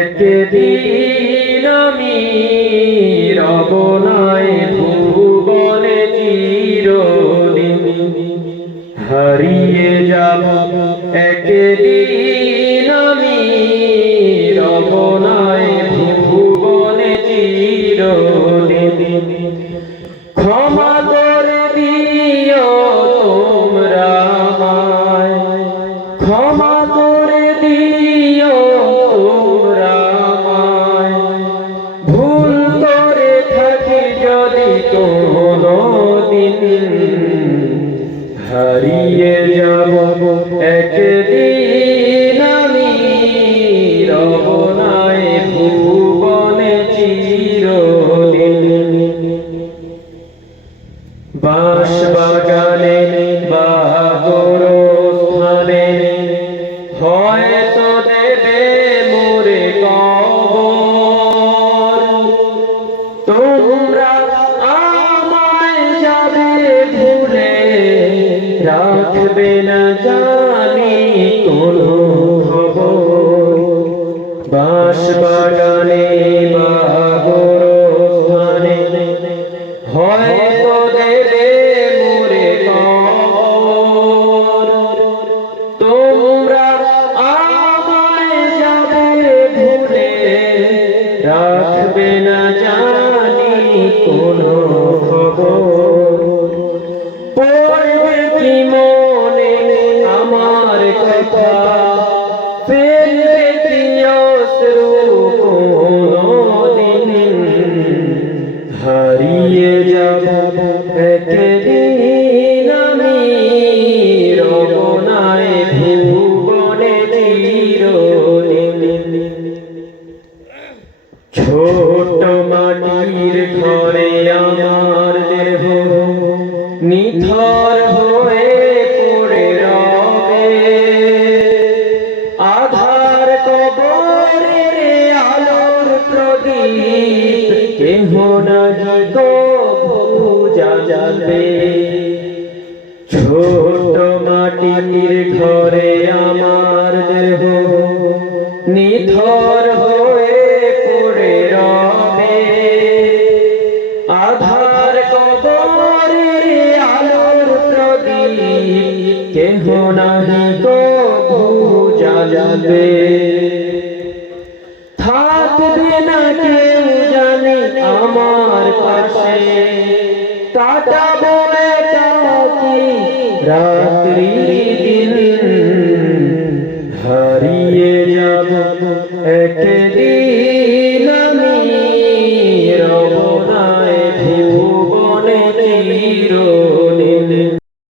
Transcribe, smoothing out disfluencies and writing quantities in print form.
একদিন আমি রব নাই ভুবনে চিরদিন, হারিয়ে যাব একদিন আমি রব নাই ভুবনে চিরদিন। ক্ষমা করে দিও তোমরা আমায়, ক্ষমা করে দিও তোমরা আমায়, ভুল করে থাকি যদি কোনো দিন, হারিয়ে যাব একদিন আমি রব নাই ভুবনে চিরদিন। বাঁশ বাগানে বা গোরস্থানে হয়তো দেবে মোরে কবর, তোমরা আমায় যাবে ভুলে, রাখবে না জানি কোনো খবর। বাঁশ বাগানে বা গোরস্থানে হয়তো দেবে মোরে কবর, তোমরা আমায় যাবে ভুলে, রাখবে না জানি কোনো খবর। পড়বে কি মনে আমার কথা, ফেলবে কি অশ্রু কোনো দিন, হারিয়ে যাব একদিন আমি রব নাই ভুবনে চিরদিন। ছোট মাটির ঘরে আমার দেহ নিথর হয়ে পড়ে রবে, আধার কবরে আলোর প্রদীপ কেহ নাহি কভু জ্বালাবে। ছোট মাটির ঘরে আমার দেহ নিথর হয়ে পড়ে রবে, আধার কবরে আলোর প্রদীপ কেহ নাহি কভু জ্বালাবে। থাকবে না কেউ জানি আমার পাশে, কাটাবো একাকী রাত্রি দিন, হারিয়ে যাব একদিন আমি